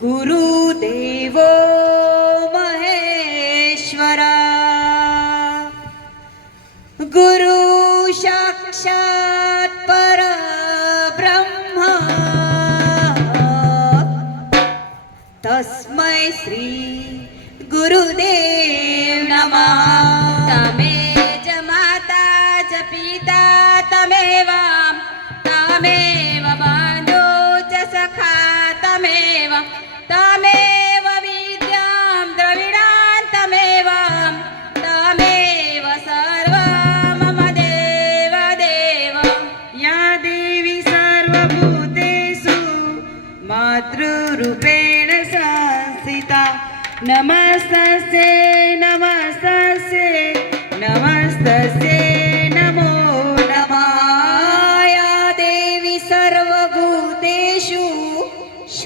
ગુરુદેવો મહેશ્વર ગુરુ સાક્ષાત પર તસ્મય શ્રી ગુરુદેવ નમઃ તમે જ માતા જ પિતા તમે તમેવ વિદ્યામ દ્રવિડાન તમેવ તમેવ સર્વ મમ દેવ દેવ યા દેવી સર્વભૂતેષુ માતૃરૂપેણ સંસ્થિતા નમસ્તે નમસ્તે નમસ્તે નમો નમાયા દેવી સર્વભૂતેષુ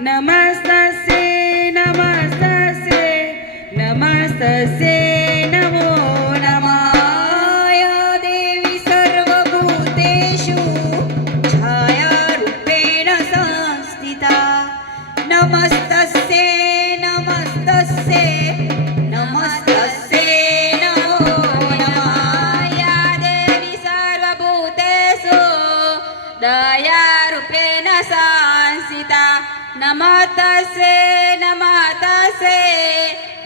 નમસ્તસે નમસ્તસે નમસ્તસે નમો નમાય દેવી સર્વભૂતેષુ છાયા રૂપેણ સંસ્થિતા નમસ્તસે નમસ્તસે નમસ્તસે નમો નમાય દયા રૂપેણ સંસ્થિતા नमता से नमता से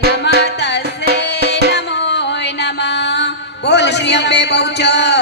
नमता से नमो नमः। बोल श्री अम्बे बहुचर।